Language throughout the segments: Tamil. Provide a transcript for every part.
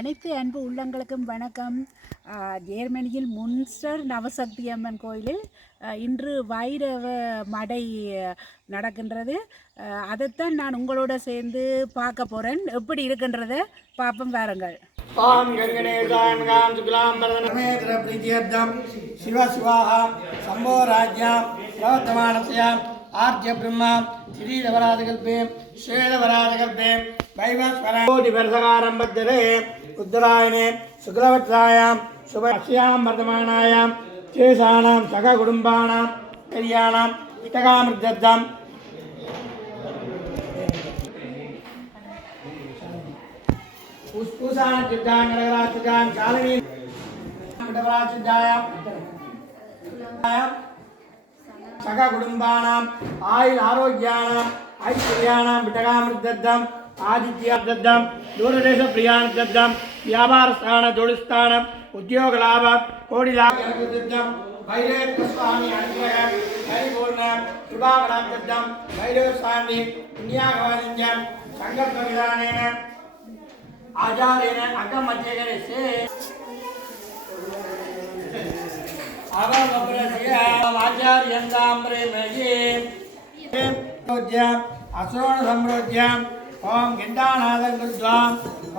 அனைத்து அன்பு உள்ளங்களுக்கும் வணக்கம். ஜேர்மனியில் முன்ஸ்டர் நவசக்தி அம்மன் கோயிலில் இன்று வைரவ மடை நடக்கின்றது. அதைத்தான் நான் உங்களோட சேர்ந்து பார்க்க போகிறேன். எப்படி இருக்கின்றத பார்ப்போம் வாருங்கள். ஓம் கங்கணேசான் காம் சுக்லாம் பரதனமேத்ர பிரீத்தியர்த்தம் சிவ சிவாஹ சம்போ ராஜ்யாம் பிரவர்த்தமானஸ்யாம் ஆர்ஜ பிரம்மா ஸ்ரீதவராஜகல்பே ஸ்ரீதவராஜகல்பே வைவஸ்வரோதி வருஷகாரம்பத்தரே உத்தராயணே சுக்லவத்ராயாம் சுபக்ஷ்யாம் வர்த்தமானாயாம் சேஷானாம் சக குடும்பானாம் கல்யாணாம் இட்டகாமிருத்தம் உஸ்பூசான சித்தாம் கடகராஜித்தாம் சாலனி கடகராஜித்தாயாம் சக குடும்பானாம் ஆயுள் ஆரோக்கியானாம் ஐஸ்வர்யானாம் விட்டகாமிருத்தம் ஆதித்யார்த்தம் தூரதேச பிரியார்த்தம் வியாபாரஸ்தான தொழில்ஸ்தானம் உத்தியோக லாபம் கோடி லாபம் வைரேஸ்வர சுவாமி அனுகிரகம் பரிபூர்ண கிருபாகடார்த்தம் வைரேஸ்வர சுவாமி புண்ணியாகவானிஞ்சம் சங்கல்ப விதானேன आचार्येण अकमध्यगरे से अवमप्रस्य आचार्यं ताम्रे मये रोज्य असुरोण सम्रोज्य ओम गिंडानादं कृत्वा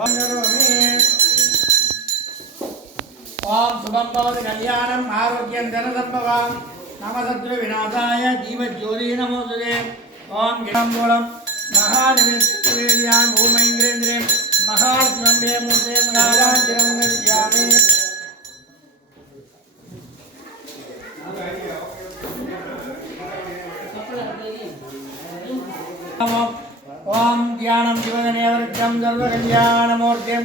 ओम करोमि ओम शुभं भवति कल्याणं आरोग्यं धनसम्पदां नमः विनाशाय जीवज्योति नमोस्तुते ओम गिंडम्बोलं महानिवेद्यां भूमैन्द्रेन्द्रे महात्मने मूर्ते मगारांचिरं गच्छामि ओम ज्ञानं जीवनेवृद्धं सर्वकल्याणमूर्तिं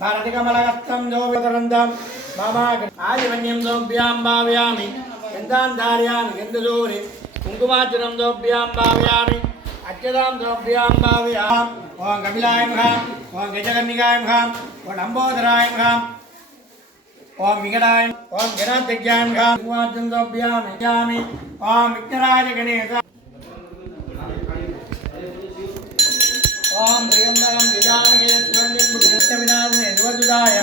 भारतिकमलहस्तं दोवितरन्दं मम आदिवन्यं दोभ्यां भावयामि गन्धां धारयामि गन्धदूरे कुङ्कुमार्चनं दोभ्यां भावयामि अच्युतां दोभ्यां भावयामि ओम कपिलाय नमः ओम गजकर्णिकाय नमः ओम लंबोदराय नमः ओम विकटाय ओम गणाध्यक्षाय नमः कुमारचन्द्रोभ्यां नमामि ओम विघ्नराज गणेश ओम त्र्यंबकं गजानने सुगन्धिं पुष्पविनाशने सर्वदुदाय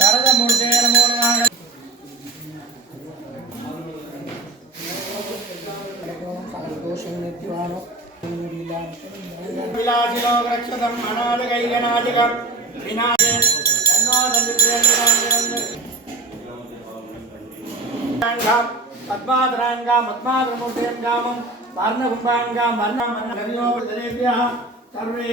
भरतमूर्ते नमो नमः विलासिलोकरक्षतं अनादकैकनादिकं विनाशे तन्नोदन्विप्रेन्द्राङ्गं पद्मातराङ्गां पद्मातरमूर्तिरङ्गामं वर्णकुम्भाङ्गां वर्णमनोदरेभ्यः सर्वे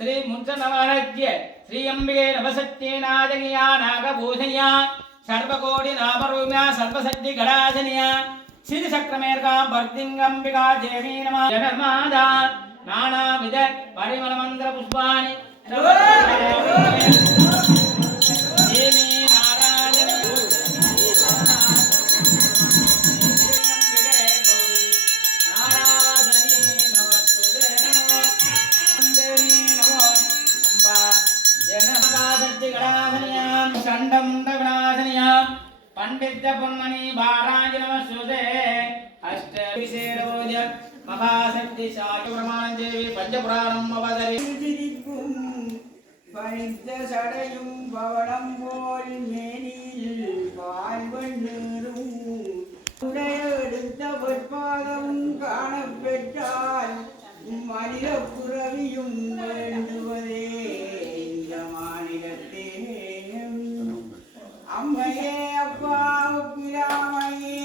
श्री मुंसनवरज्य श्री अंबिके नवसत्येनाजनिया नागभूषणिया सर्वकोटि नामरूम्या सर्वसज्जि गणाजनिया श्री चक्रमेर्का वर्तिंगंबिका देवी नमः जनमादा नानाविध परिमलमंत्र पुष्पाणि देवी नारायणी पंडित पुन्मणि बाराज नमस्ते अष्ट विशेषोज महाशक्ति शाय प्रमाण देवी पंचपुराणम अवतरिக்கும் பணித்த சடையும் பவளம் போல் மேனியில் பால்வண்ணரும் உடைய எடுத்த பொற்பாதமும் காணப்பெற்றால் மனித புறவியும் வேண்டுவதே இந்த மாநிலத்தே அம்மையே அப்பாவுக்கிராமையே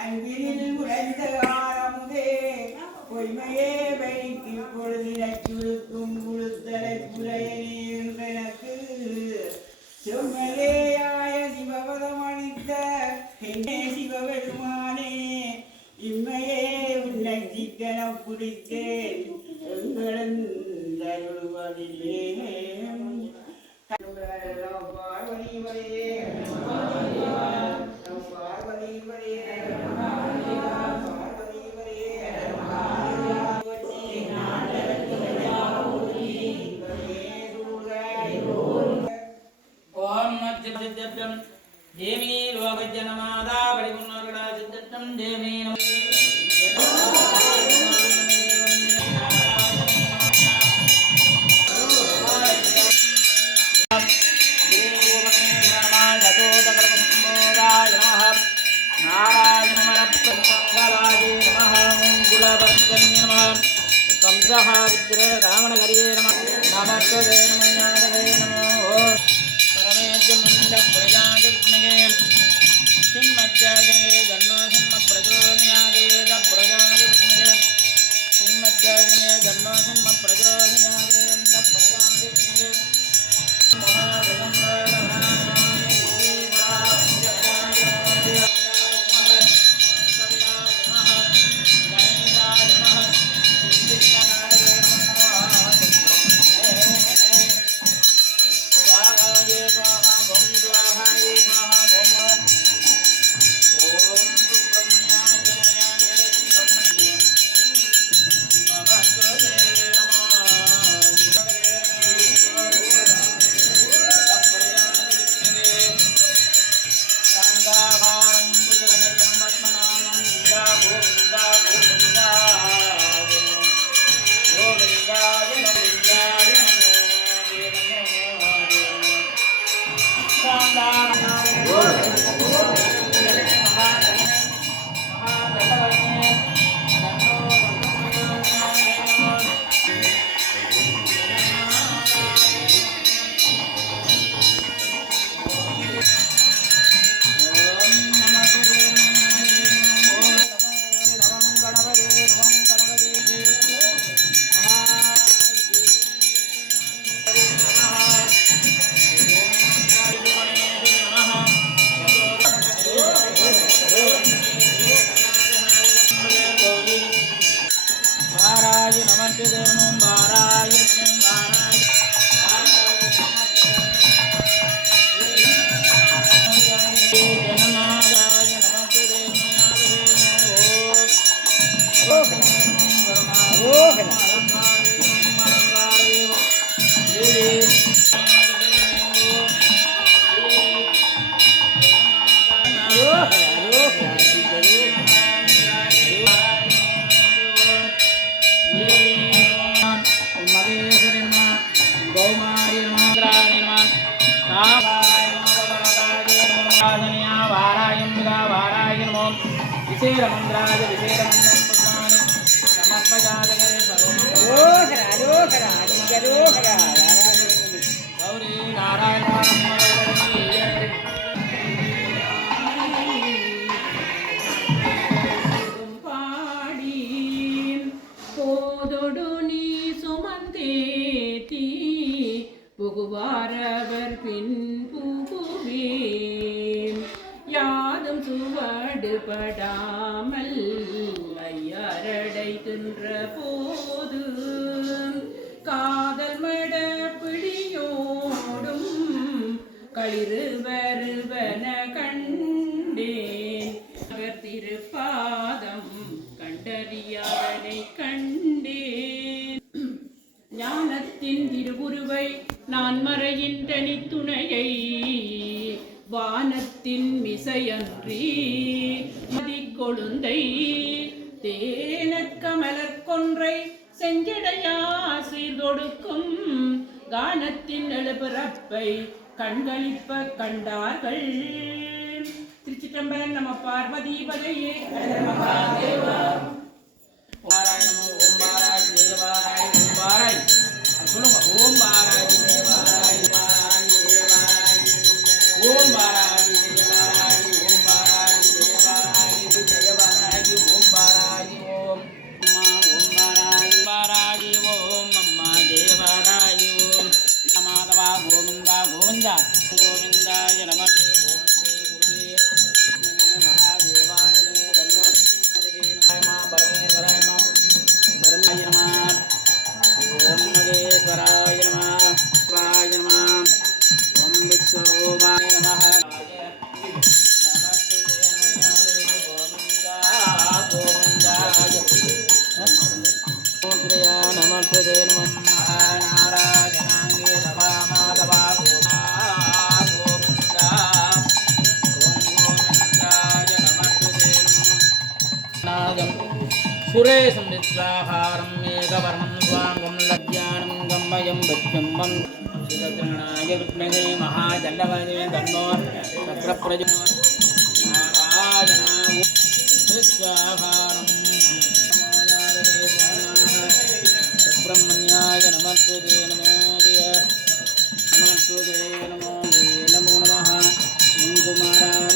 அன்பினில் உழைந்த ஆரமுதே பொய்மையே வைக்கு பொழுதினை சுழுக்கும் குழுத்தலை புலையனக்கு செம்மலேயாய சிவபதம் அளித்த என்னே சிவபெருமானே இம்மையே உன்னை சிக்கனம் புரித்தேன் எங்களும் தருவதில்லே பார்வதி வரையே பார்வதி வரையே பார்வதி வரையே ஓம் மத்யம் தேவி லோகஜனமாதா பரிபூர்ணகடா சித்தம் தேவி रावणहरिये नमः नमस्ते नमः नमो परमेश्वरं प्रजाय विद्महे सिंहज्जाये गन्नो सिंह प्रचोदयाते प्रजाय विद्महे सिंहज्जाये गन्नो सिंह प्रचोदयाते प्रजाय विद्महे Oh போதொடு நீ சுமந்தேத்தி புகுவாரவர் பின் புகுவேன் யாதும் சுவடுபடாமல் ஐயரடைகின்ற போது காதல் மட பிடியோடும் களிறு வருவன கண்டேன் திருப்பாதம் கண்டறியாதனை கண்டேன் ஞானத்தின் திருவுருவை நான் மறையின் தனித்துணையை வானத்தின் மிசையன்றி மதிக்கொழுந்தை தேனக்கமலர் கொன்றை செஞ்சடையா சீர்தொடுக்கும் கானத்தின் எழுபிறப்பை கண்களிப்ப கண்டார்கள். திருச்சிற்றம்பலம். நம பார்வதி பதையே. सुरेशं विद्वाहारं मेघवर्णं स्वाङ्गं लज्जानं गम्मयं भज्जम्बं शिरतृणाय विद्महे महाजलवने तन्नो तत्रप्रजो नारायणा विद्वाहारं सुब्रह्मण्याय नमस्ते नमो नमो नमः कुमाराय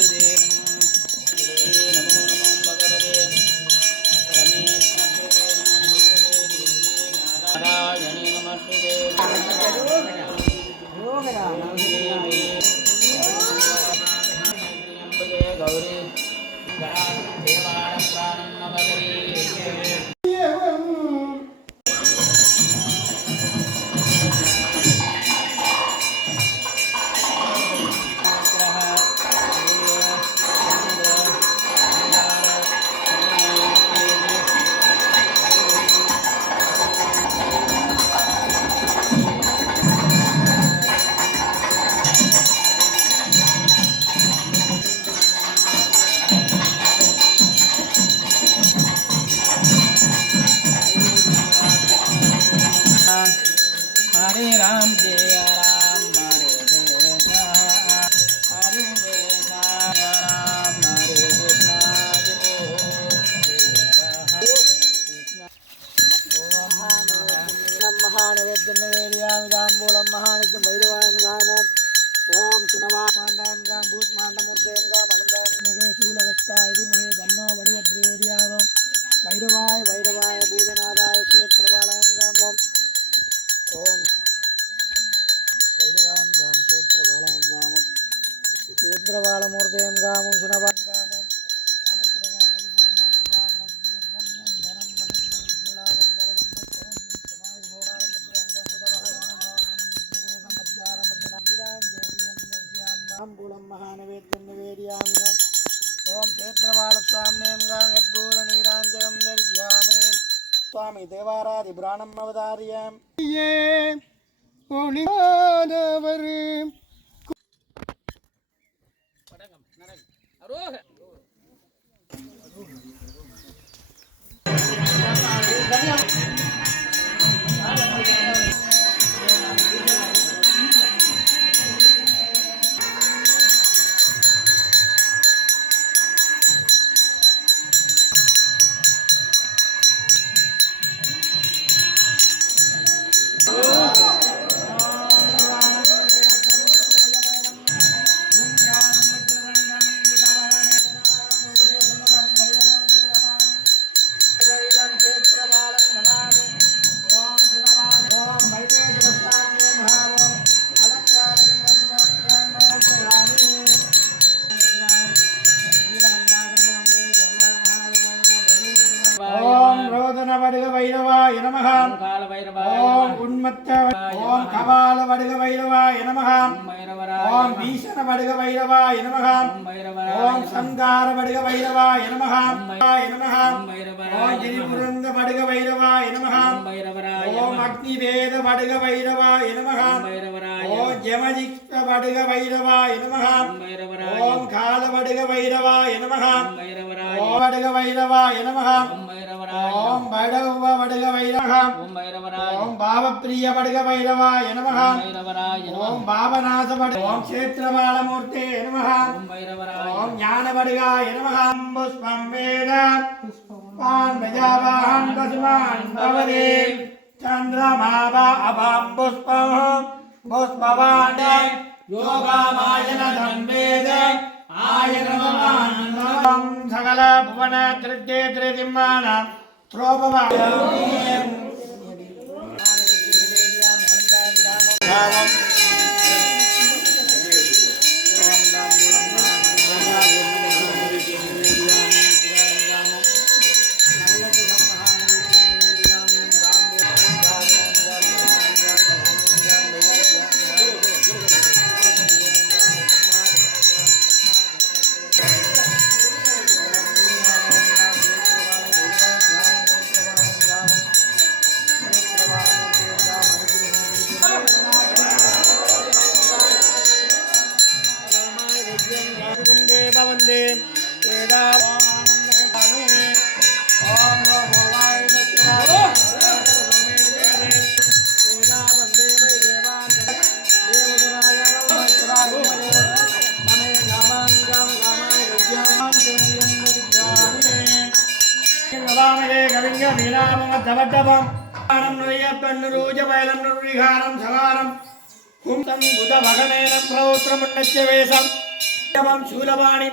भैरवाय भैरवाय भूतनादाय क्षेत्रपालाय ओम भैरवाय क्षेत्रपालाय क्षेत्रपालमूर्तिं गामं सुनवां गामं अनुग्रह परिपूर्ण विद्वाग्रद्यं धनं बलं बलावं दरदं ஆதி புராணம் அவதாரியம் ஒளியாதவர் ஓம் ரோதன வடுக வைரவாய நமஹ ஓம் உன்மத்த ஓம் கபால வடுக வைரவாய நமஹ ஓம் பீஷண வடுக வைரவாய நமஹ ஓம் சங்கார வடுக வைரவாய நமஹ ஓம் திரிபுரங்க வடுக வைரவாய நமஹ ஓம் அக்னிவேத வடுக வைரவாய நமஹ ஓம் ஜமஜிக்த வடுக வைரவாய நமஹ ஓம் கால வடுக வைரவாய நமஹ ஓம் வடுக வைரவாய நமஹ ஓம் பைரவ வடுக வைரவ ஓம் பாவப்பிரிய வடுக வைரவாய நமஹ ஓம் பாவநாச வடுக ஓம் க்ஷேத்ரபாலமூர்த்தே நமஹ ஓம் ஞான வடுகாய நமஹ புஷ்பம் வேத பான் பிரஜாவாஹம் பசுமான் பவதே சந்திரமாவா அபாம் புஷ்பம் புஷ்பவான் யோகாமாயன தன்வேத ஆயனமானம் சகல புவன திருத்தே திருதிம்மான த்ரோபவாயம் வந்தே கவிங்க மீனாம தவட்டபம் பெண்ணுரூஜ பயலம் நிர்விகாரம் சகாரம் குந்தம் புத மகனேனம் பிரௌத்திரமுன்னச்ச வேஷம் शूलवाणी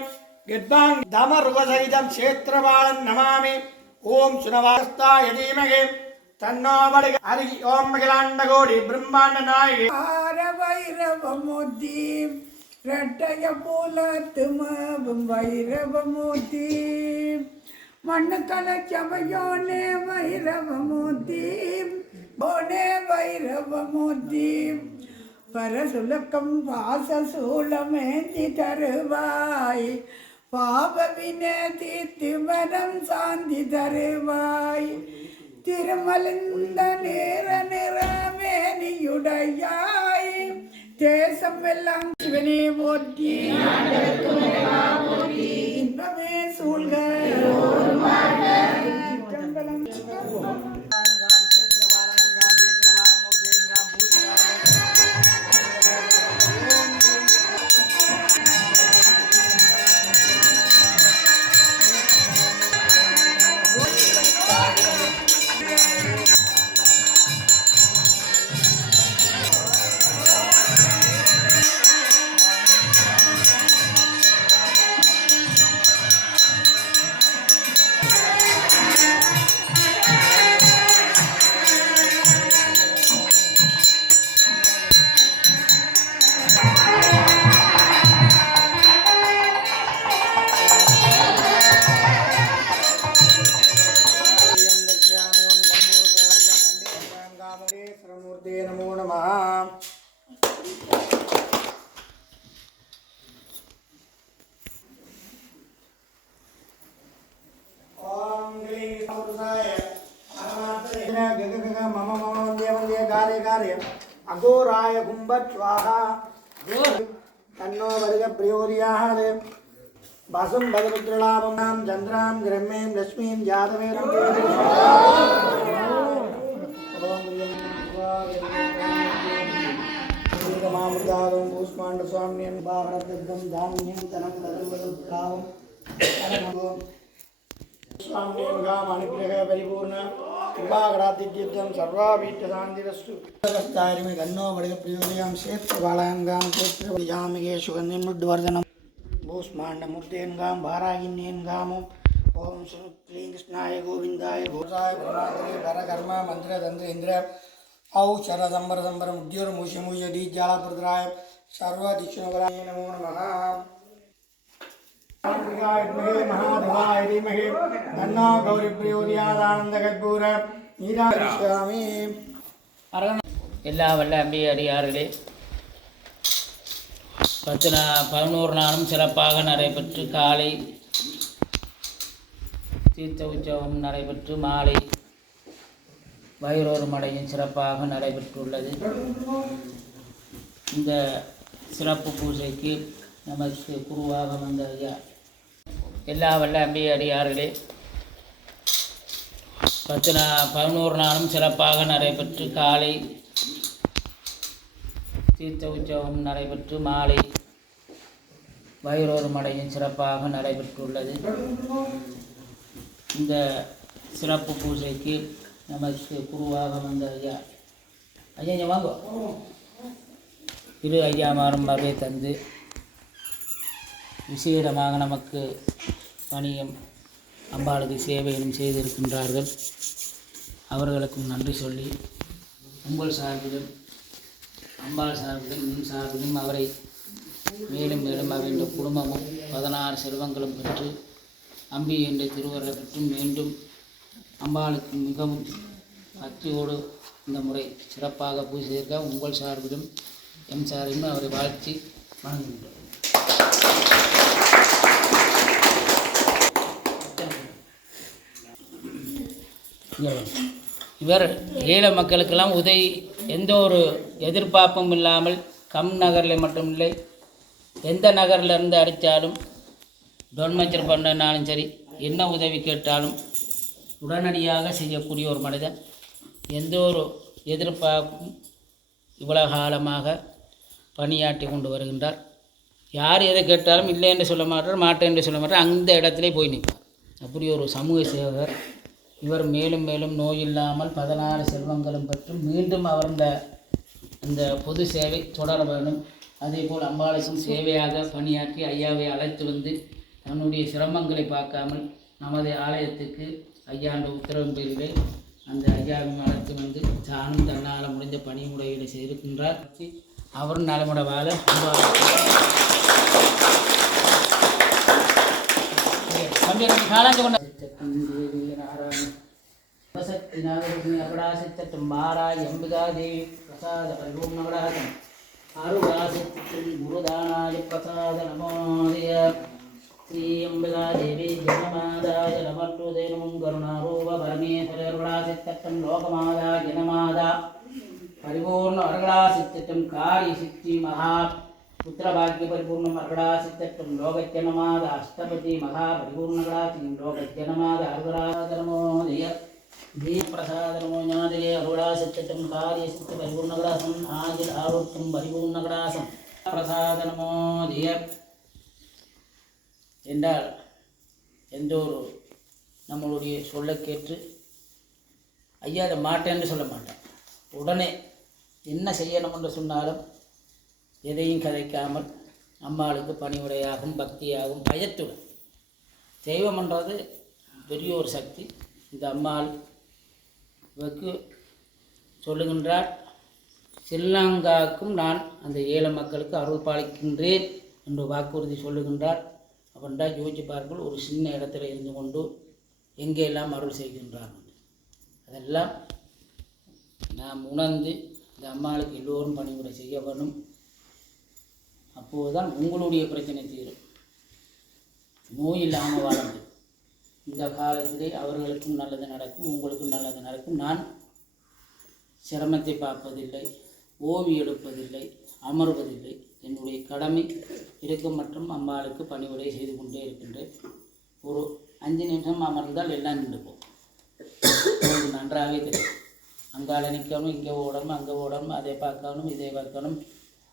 गिद्वांग धमरुवसहितं क्षेत्रपालं नमामि ओम सुनवास्ताय धीमहि तन्नो वडग हरि ओम अखिलांडकोटि ब्रह्मांड नायक आर वैरवमूर्ति रटय पुलत्मं वैरवमूर्ति मण्णकल चमयोने वैरवमूर्ति बोने वैरवमूर्ति परसुलकम वाससूलमेंति तरुवाई पाप विनति तिमरम शांति तरुवाई तिरुमलिंद नेर निरमेनियुडयाई தேசமெல்லாம் சிவனே போற்றி இன்பமே சூழ்க नमो नमः ओम ग्रीं सौरसाय गगगग मम मम वन्दे वन्दे कार्य कार्य अघोराय कुम्भट स्वाहा तन्नो वर्ग प्रयोर्याः वासं भद्रपुत्रलाभं चन्द्रां ग्रह्मीं लक्ष्मीं जातवेदं मामृतागं पुष्पाण्डस्वाम्यं भावरदग्धं धान्यं तनं ददर्वदं कामं स्वाम्यं गामनुग्रह परिपूर्ण कृपागणादित्यं सर्वाभीष्टशान्तिरस्तु कस्तारिमि गन्नो वर्ग प्रयोर्यां क्षेत्रबालां गां क्षेत्रजामिके सुगन्धिं मुद्वर्धनं भूष्माण्डमूर्तेन्गां भारागिन्येन्गामो ओम श्री क्लीं कृष्णाय गोविंदाय घोषाय परमात्मने परकर्म मंत्र तंत्र इंद्र औ शरदंबर संबर मुद्योर मुष्य मुष्य दीज्जालापुत्राय सर्वदिक्षणवराय नमो नमः महादेवाय धीमहि तन्नो गौरी प्रचोदयादानन्दकर्पूर नीराजयामि எல்லா வல்ல அம்பி அடியார்களே 11 நாளும் சிறப்பாக நடைபெற்று காலை தீர்த்த உற்சவம் நடைபெற்று மாலை வயிறோறு மடையும் சிறப்பாக நடைபெற்றுள்ளது. இந்த சிறப்பு பூஜைக்கு நமக்கு குருவாக வந்த ஐயா எல்லா வல்ல அம்பி அடியார்களே 11 நாளும் சிறப்பாக நடைபெற்று காலை தீர்த்த உற்சவம் நடைபெற்று மாலை வயிறோறு மடையும் சிறப்பாக நடைபெற்றுள்ளது. இந்த சிறப்பு பூஜைக்கு நமக்கு குருவாக வந்த ஐயா ஐயா வாங்க இரு ஐயாமாரும் வகை தந்து விசேடமாக நமக்கு பணியும் அம்பாளுக்கு சேவையும் செய்திருக்கின்றார்கள். அவர்களுக்கும் நன்றி சொல்லி உங்கள் சார்பிலும் அம்பாள் சார்பிலும் முன் சார்பிலும் அவரை மேலும் மேலும் அவருடைய குடும்பமும் 16 செல்வங்களும் பெற்று அம்பி என்ற திருவருளை பெற்று மீண்டும் அம்பாளுக்கு மிகவும் பக்தியோடு இந்த முறை சிறப்பாக பூஜை செய்திருக்க உங்கள் சார்பிலும் எம் சார்பிலும் அவரை வாழ்த்தி வணங்குகின்றோம். இவர் ஏழை மக்களுக்கெல்லாம் உதவி எந்த ஒரு எதிர்பார்ப்பும் இல்லாமல் கம் நகரில் மட்டுமில்லை எந்த நகரில் இருந்து அடித்தாலும் டொன்மச்சர் பண்ணனாலும் சரி என்ன உதவி கேட்டாலும் உடனடியாக செய்யக்கூடிய ஒரு மனிதன். எந்த ஒரு எதிர்பார்ப்பும் இவ்வளவு காலமாக பணியாற்றி கொண்டு வருகின்றார். யார் எதை கேட்டாலும் இல்லை என்று சொல்ல மாட்டார், மாட்டேன் என்று சொல்ல மாட்டார், அந்த இடத்திலே போய் நிற்பார். அப்படி ஒரு சமூக சேவகர் இவர். மேலும் மேலும் நோயில்லாமல் 16 செல்வங்களும் பெற்று மீண்டும் அவர் அந்த பொது சேவை தொடர வேண்டும். அதேபோல் அம்பாளுக்கும் சேவையாக பணியாற்றி ஐயாவை அழைத்து வந்து தன்னுடைய சிரமங்களை பார்க்காமல் நமது ஆலயத்துக்கு ஐயாண்ட உத்தரவின் பேரிலே அந்த ஐயாவையும் அழைத்து வந்து தானும் தன்னால் முடிந்த பணிமுறைகளை செய்திருக்கின்றார். அவரும் நலமுட வாழ காலாஞ்சு கொண்ட அபடாசித்தட்டும் மாராய் எம்பிகா தேவி பிரசாத பரிபூர்ணவடாகம் ஆருடாசித்தட்டும் குருதானாய பிரசாத நமோதய ஸ்ரீ அம்பிகா தேவி ஜனமாதாய நமட்டுதே நமம் கருணாரூப பரமேஸ்வரர்வடாசித்தட்டும் லோகமாதா ஜனமாதா பரிபூர்ண அருகடாசித்தட்டும் காரிய சித்தி மகா புத்திரபாக்கிய பரிபூர்ணம் அருகடாசித்தட்டும் லோகஜனமாத அஷ்டபதி மகா பரிபூர்ணகடாசியும் லோகஜனமாத அருகடாதனமோதய தீபிரசாதனமோ ஞாதே அருகடாசித்தட்டும் காரிய சித்தி பரிபூர்ணகடாசம் ஆதில் ஆரோக்கியம் பரிபூர்ணகடாசம் பிரசாதனமோதய என்றால் எந்த ஒரு நம்மளுடைய சொல்ல கேட்டு ஐயா அதை மாட்டேன்னு சொல்ல மாட்டேன். உடனே என்ன செய்யணும் என்று சொன்னாலும் எதையும் கதைக்காமல் அம்மாளுக்கு பணிவுரையாகவும் பக்தியாகவும் பயத்துடன் தெய்வம்ன்றது பெரிய ஒரு சக்தி. இந்த அம்மாள் இவருக்கு சொல்லுகின்றார், ஸ்ரீலங்காவுக்கும் நான் அந்த ஏழை மக்களுக்கு அருள் பாலிக்கின்றேன் என்று வாக்குறுதி சொல்லுகின்றார். அப்படின்றா யோசிச்சு பார்ப்போம், ஒரு சின்ன இடத்துல இருந்து கொண்டு எங்கெல்லாம் அருள் செய்கின்றார் அதெல்லாம் நாம் உணர்ந்து இந்த அம்மாளுக்கு எல்லோரும் பணிமுறை செய்ய வேணும். அப்போது தான் உங்களுடைய பிரச்சனை தீரும். நோய் இல்லாமல் வாழ்ந்து இந்த காலத்திலே அவர்களுக்கும் நல்லது நடக்கும், உங்களுக்கும் நல்லது நடக்கும். நான் சிரமத்தை பார்ப்பதில்லை, ஓவி எடுப்பதில்லை, அமர்வதில்லை. என்னுடைய கடமை இருக்கும் மற்றும் அம்மாளுக்கு பணிவிடை செய்து கொண்டே இருக்கின்றேன். ஒரு 5 நிமிஷம் அமர்ந்தால் எல்லாம் நின்று போகும். உங்களுக்கு நன்றாகவே தெரியும். அங்கால நிற்கணும், இங்கே ஓடணும், அங்கே ஓடணும், அதை பார்க்கணும், இதை பார்க்கணும்.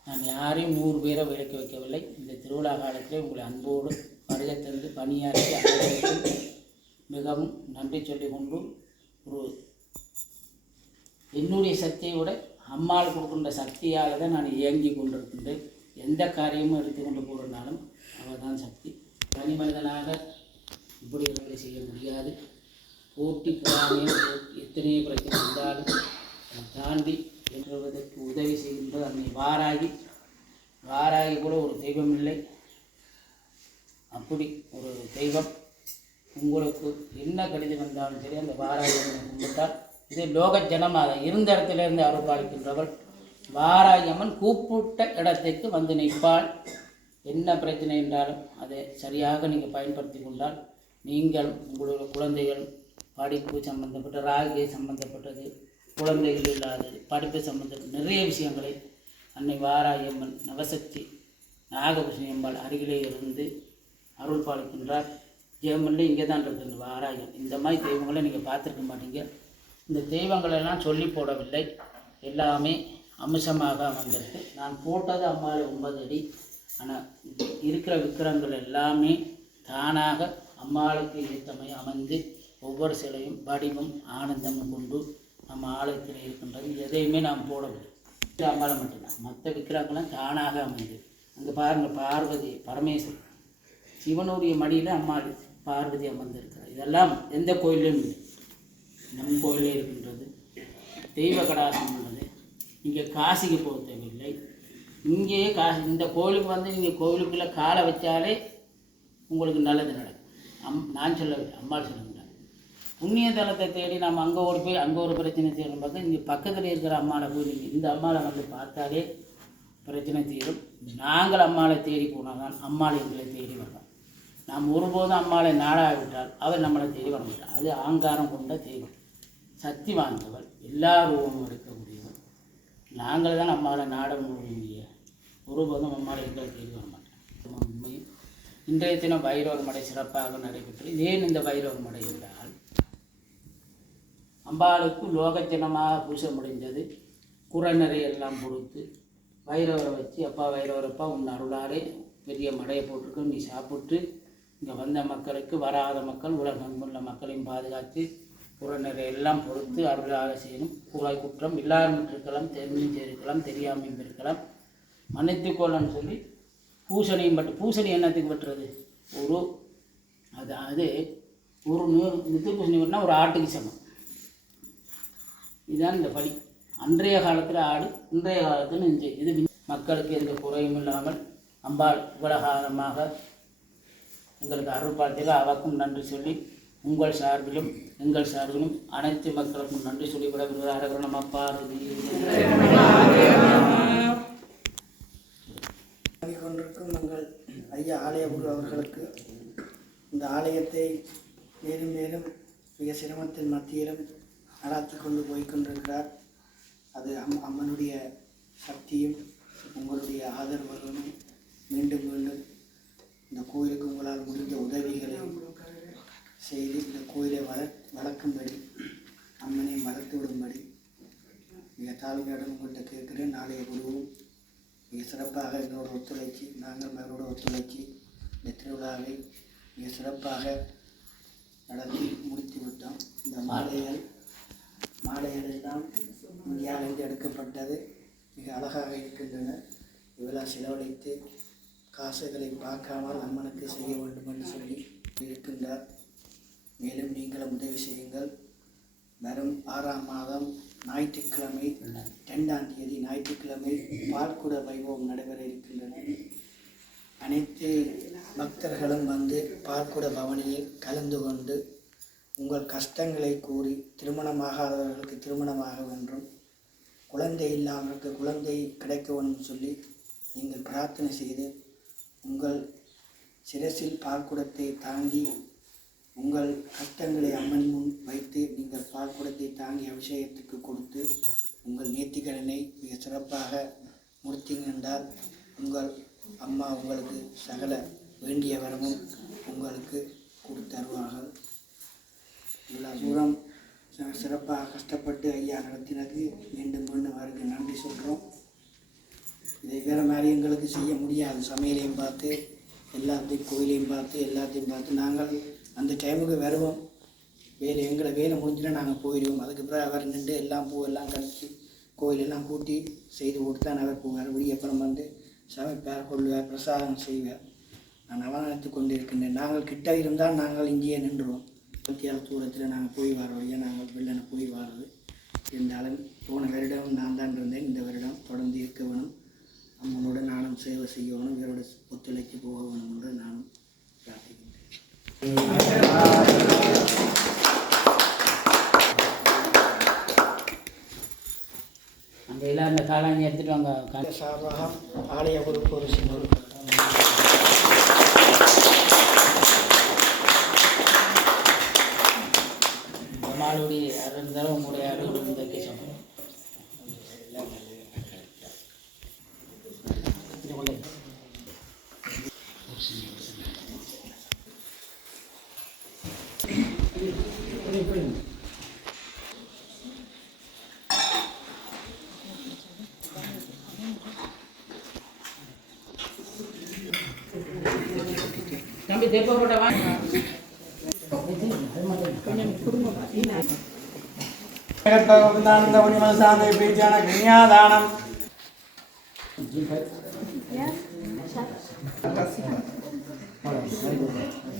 நான் யாரையும் 100 பேரை விலக்கி வைக்கவில்லை. இந்த திருவிழா காலத்திலே உங்களை அன்போடு வருகை தந்து பணியாற்றி அனைவருக்கும் மிகவும் நன்றி சொல்லிக் கொண்டு என்னுடைய சக்தியை விட அம்மாள் கொடுக்கின்ற சக்தியால் தான் நான் இயங்கி கொண்டிருக்கின்றேன். எந்த காரியமும் எடுத்துக்கொண்டு போகிறனாலும் அவள் தான் சக்தி. தனி மனிதனாக இப்படி வேலை செய்ய முடியாது. போட்டி பொறாமையும் எத்தனையோ பிரச்சனை இருந்தாலும் தாண்டி வென்றுவதற்கு உதவி செய்கின்ற அன்னை வாராகி கூட ஒரு தெய்வம் இல்லை. அப்படி ஒரு தெய்வம் உங்களுக்கு என்ன கடிதம் வந்தாலும் சரி அந்த வாராகி கும்பிட்டால் இது லோக ஜனமாக இருந்த இடத்திலிருந்து அருள்பாலிக்கின்றவள் வாராகி அம்மன் கூப்பிட்ட இடத்துக்கு வந்து நிற்பாள். என்ன பிரச்சனை என்றாலும் அதை சரியாக நீங்கள் பயன்படுத்தி கொண்டால் நீங்கள் உங்களுடைய குழந்தைகள் படிப்பு சம்பந்தப்பட்ட ராகியை சம்பந்தப்பட்டது, குழந்தைகள் இல்லாதது, படிப்பு சம்பந்தப்பட்ட நிறைய விஷயங்களை அன்னை வாராகி அம்மன் நவசக்தி நாகபூஷணி அம்பாள் அருகிலே இருந்து அருள் பாலிக்கின்றார். ஜெயமல்ல இங்கே தான் இருக்குது வாராகி. இந்த மாதிரி தெய்வங்களை நீங்கள் பார்த்துருக்க மாட்டீங்க. இந்த தெய்வங்களெல்லாம் சொல்லி போடவில்லை, எல்லாமே அம்சமாக வந்திருக்கு. நான் போட்டது அம்மாவை 9 அடி. ஆனால் இருக்கிற விக்கிரங்கள் எல்லாமே தானாக அம்மாளுக்கு ஏற்றமை அமர்ந்து ஒவ்வொரு சிலையும் வடிவம் ஆனந்தமும் கொண்டு நம்ம ஆலயத்தில் இருக்கின்றது. எதையுமே நாம் போடவில்லை, அம்மாவை மட்டும்தான். மற்ற விக்கிரங்கள்லாம் தானாக அமைந்து அங்கே பாருங்கள், பார்வதி பரமேஸ்வரன் சிவனுடைய மடியில் அம்மாள் பார்வதி அமர்ந்திருக்கிறார். இதெல்லாம் எந்த கோயிலும் இல்லை, நம் கோயிலே இருக்கின்றது. தெய்வ கடாசம் உள்ளது. நீங்கள் காசிக்கு போக தேவையில்லை, இங்கேயே காசு. இந்த கோயிலுக்கு வந்து நீங்கள் கோவிலுக்குள்ளே காலை வச்சாலே உங்களுக்கு நல்லது நடக்கும். நான் சொல்லவில்லை, அம்மாள் சொல்லுங்கள். புண்ணிய தலத்தை தேடி நாம் அங்கே ஒரு போய் அங்கே ஒரு பிரச்சனை தீரும் பார்க்க இங்கே பக்கத்தில் இருக்கிற அம்மாவை போய் நீங்கள் இந்த அம்மாவை வந்து பார்த்தாலே பிரச்சனை தீரும். நாங்கள் அம்மாவை தேடி போனால் தான் அம்மாவை எங்களை தேடி வரலாம். நாம் ஒருபோதும் அம்மாவை நாடாவிட்டால் அவர் நம்மளை தேடி வர மாட்டார். அது ஆங்காரம் கொண்ட தெய்வம், சக்தி வாய்ந்தவர், எல்லா ரூபமும் எடுக்கக்கூடியவர். நாங்கள் தான் அம்மாவை நாட முடிய ஒருபோதும் அம்மாவை எங்களை தேடி வர மாட்டோம். உண்மையும் இன்றைய தினம் வைரவர் மடை சிறப்பாக நடைபெற்று. ஏன் இந்த வைரவர் மடை என்றால் அம்பாளுக்கு லோகஜனமாக பூச முடிந்தது. குறநரை எல்லாம் கொடுத்து வைரவரை வச்சு, அப்பா வைரவரப்பா உன் அருளாலே பெரிய மடையை போட்டிருக்கோம், நீ சாப்பிட்டு இங்கே வந்த மக்களுக்கு, வராத மக்கள், உலகம் உள்ள மக்களையும் பாதுகாத்து குறநரை எல்லாம் பொறுத்து அருளாக செய்யணும். கூறாய் குற்றம் எல்லாரும் இருக்கலாம், தெரிஞ்சும் இருக்கலாம், தெரியாமையும் இருக்கலாம், மன்னித்துக்கொள்ளன்னு சொல்லி பூசணியும் பட்டு. பூசணி என்னத்துக்கு பட்டுறது? அதாவது ஒரு நித்து பூசணி பண்ணால் ஒரு ஆட்டுக்கு சமம். இதுதான் இந்த பலி. அன்றைய காலத்தில் ஆடு, இன்றைய காலத்தில் நெஞ்சு. இது மக்களுக்கு எந்த குறையும் இல்லாமல் அம்பாள் உலகாரமாக எங்களுக்கு அருள்பாலத்தில் அவக்கும் நன்றி சொல்லி உங்கள் சார்பிலும் எங்கள் சார்பிலும் அனைத்து மக்களுக்கும் நன்றி சொல்லி விட விடுகிறார்கள். நம்ம பார்வதி கொண்டிருக்கும் எங்கள் ஐயா ஆலய குரு அவர்களுக்கு இந்த ஆலயத்தை மேலும் மேலும் மிக சிரமத்தின் மத்தியிலும் நடாத்தி கொண்டு போய்கொண்டிருக்கிறார். அது அம்மனுடைய சக்தியும் உங்களுடைய ஆதரவுகளும் மீண்டும் மீண்டும் இந்த கோயிலுக்கு உங்களால் முடிந்த உதவிகளை செய்து இந்த கோயிலை வளர்க்கும்படி, அம்மனை வளர்த்து விடும்படி மிக தாழ்மையுடன் உங்கள்கிட்ட கேட்குறேன். நாளைய குருவும் மிக சிறப்பாக எங்களோட ஒத்துழைச்சி, நாங்கள் மகளோட ஒத்துழைச்சி இந்த திருவிழாவை மிக சிறப்பாக நடத்தி முடித்து விட்டோம். இந்த மாலைகள் எல்லாம் இந்தியாவிலிருந்து எடுக்கப்பட்டது, மிக அழகாக இருக்கின்றன. இவ்வளோ செலவழித்து காசுகளை பார்க்காமல் அம்மனுக்கு செய்ய வேண்டும் என்று சொல்லி இருக்கின்றார். மேலும் நீங்களும் உதவி செய்யுங்கள். வரும் 6ஆம் மாதம் ஞாயிற்றுக்கிழமை 2ஆம் தேதி ஞாயிற்றுக்கிழமை பால்குட வைபவம் நடைபெற இருக்கின்றன. அனைத்து பக்தர்களும் வந்து பால்குட பவனியில் கலந்து கொண்டு உங்கள் கஷ்டங்களை கூறி, திருமணமாகாதவர்களுக்கு திருமணமாக வேண்டும், குழந்தை இல்லாதவர்களுக்கு குழந்தை கிடைக்க வேண்டும் சொல்லி நீங்கள் பிரார்த்தனை செய்து உங்கள் சிரசில் பால்குடத்தை தாங்கி உங்கள் கஷ்டங்களை அம்மன் முன் வைத்து நீங்கள் பால்குடத்தை தாங்கி அபிஷேகத்துக்கு கொடுத்து உங்கள் நேர்த்திக்கடனை மிக சிறப்பாக முடித்தீங்க என்றால் உங்கள் அம்மா உங்களுக்கு சகல வேண்டிய வரமும் உங்களுக்கு கொடுத்தருவார்கள். இவ்வளோ தூரம் சிறப்பாக கஷ்டப்பட்டு ஐயா நடத்தினதுக்கு மீண்டும் மீண்டும் அவருக்கு நன்றி சொல்கிறோம். இதை வேறு மாதிரி எங்களுக்கு செய்ய முடியாது. சமையலையும் பார்த்து எல்லாத்தையும் கோயிலையும் பார்த்து எல்லாத்தையும் பார்த்து நாங்கள் அந்த டைமுக்கு வருவோம். வேறு எங்களை வேலை முடிஞ்சுன்னா நாங்கள் போயிடுவோம். அதுக்கு பிறகு அவர் நின்று எல்லாம் பூவெல்லாம் கழித்து கோயிலெல்லாம் கூட்டி செய்து கொடுத்தான் அவர் போவார். விடியப்புறம் வந்து சமைப்பார், கொள்வார், பிரசாதம் செய்வார். நான் அவதானித்து கொண்டு இருக்கின்றேன். நாங்கள் கிட்ட இருந்தால் நாங்கள் இங்கேயே நின்றுவோம். 27 தூரத்தில் நாங்கள் போய் வர வழியாக நாங்கள் வெள்ளனை போய் வர்றது. இருந்தாலும் போன வருடம் நான் தான் இருந்தேன். இந்த வருடம் தொடர்ந்து இருக்க வேணும். அம்மனோட நானும் சேவை செய்யணும், இவரோட ஒத்துழைக்கு போக வேணும் என்று நானும் பிரார்த்திக்கின்றேன். அந்த எல்லாம் அந்த காலாஞ்சி எடுத்துட்டு வாங்க. சார்பாக ஆலய பொறுப்பு ஒரு சின்ன மாலுடைய யாரும் இருந்தாலும் உங்களுடைய யாரும் இந்த கேசம் தம்பி தெப்ப போட்ட வாங்க. கன்யாதானம்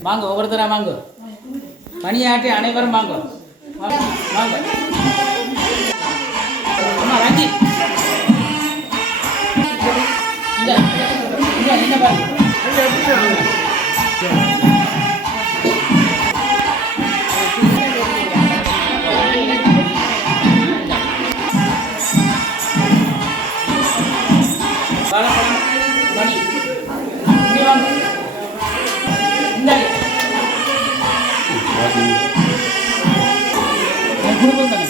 வாங்க, ஒவ்வொருத்தரா வாங்க. பணியாற்றி அனைவரும் வாங்க வாங்க. அம்மா ராஞ்சி என்ன பாருங்க. மணி இங்கே வாங்க. இந்த குடும்பம் தானே.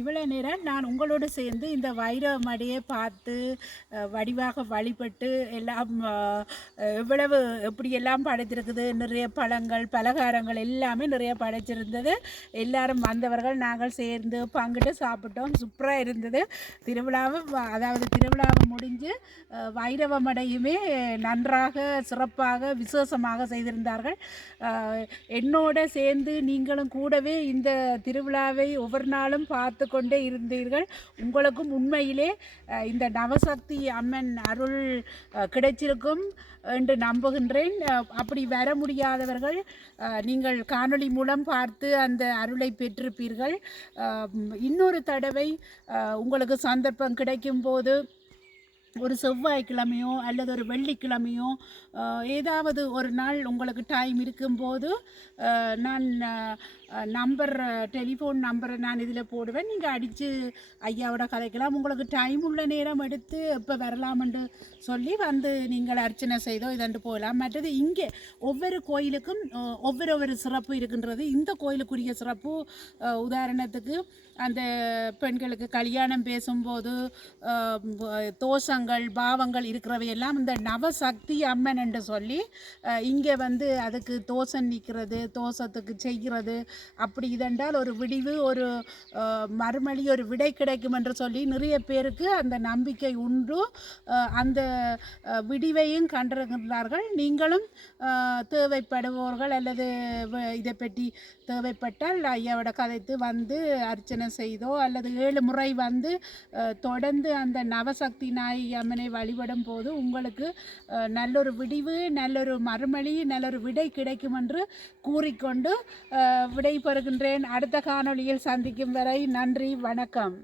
இவ்வளோ நேரம் நான் உங்களோடு சேர்ந்து இந்த வைர மடையை பார்த்து வடிவாக வழிபட்டு எல்லாம் எவ்வளவு எப்படியெல்லாம் படைத்திருக்குது. நிறைய பழங்கள் பலகாரங்கள் எல்லாமே நிறைய படைச்சிருந்தது. எல்லாரும் வந்தவர்கள் நாங்கள் சேர்ந்து பங்கிட்டு சாப்பிட்டோம். சூப்பராக இருந்தது. திருவிழாவை முடிஞ்சு வைரவ மடையுமே நன்றாக சிறப்பாக விசேஷமாக செய்திருந்தார்கள். என்னோட சேர்ந்து நீங்களும் கூடவே இந்த திருவிழாவை ஒவ்வொரு நாளும் பார்த்து கொண்டே இருந்தீர்கள். உங்களுக்கும் உண்மையிலே இந்த நவசக்தி அம்மன் அருள் கிடைச்சிருக்கும் என்று நம்புகின்றேன். அப்படி வர முடியாதவர்கள் நீங்கள் காணொளி மூலம் பார்த்து அந்த அருளை பெற்றிருப்பீர்கள். இன்னொரு தடவை உங்களுக்கு சந்தர்ப்பம் கிடைக்கும் போது ஒரு செவ்வாய்க்கிழமையோ அல்லது ஒரு வெள்ளிக்கிழமையோ ஏதாவது ஒரு நாள் உங்களுக்கு டைம் இருக்கும்போது நான் டெலிஃபோன் நம்பரை நான் இதில் போடுவேன். நீங்கள் அடித்து ஐயாவோட கதைக்கலாம். உங்களுக்கு டைம் உள்ள நேரம் எடுத்து இப்போ வரலாமென்று சொல்லி வந்து நீங்கள் அர்ச்சனை செய்தோ இதண்டு போகலாம். மற்றது இங்கே ஒவ்வொரு கோயிலுக்கும் ஒவ்வொரு சிறப்பு இருக்கின்றது. இந்த கோயிலுக்குரிய சிறப்பு உதாரணத்துக்கு அந்த பெண்களுக்கு கல்யாணம் பேசும்போது தோஷங்கள் பாவங்கள் இருக்கிறவையெல்லாம் இந்த நவசக்தி அம்மன் என்று சொல்லி இங்கே வந்து அதுக்கு தோஷம் நிற்கிறது, தோஷத்துக்கு செய்கிறது, அப்படி இதென்றால் ஒரு விடிவு, ஒரு மறுமொழி, ஒரு விடை கிடைக்கும் என்று சொல்லி நிறைய பேருக்கு அந்த நம்பிக்கை உண்டு. அந்த விடிவையும் கண்டிருக்கிறார்கள். நீங்களும் தேவைப்படுபவர்கள் அல்லது இதை பற்றி தேவைப்பட்டால் ஐயாவோட கதைத்து வந்து அர்ச்சனை செய்தோ அல்லது 7 முறை வந்து தொடர்ந்து அந்த நவசக்தி நாயகி அம்மனை வழிபடும் போது உங்களுக்கு நல்லொரு விடிவு, நல்லொரு மறுமொழி, நல்லொரு விடை கிடைக்கும் என்று கூறிக்கொண்டு விடை பெறுகின்றேன். அடுத்த காணொளியில் சந்திக்கும் வரை நன்றி, வணக்கம்.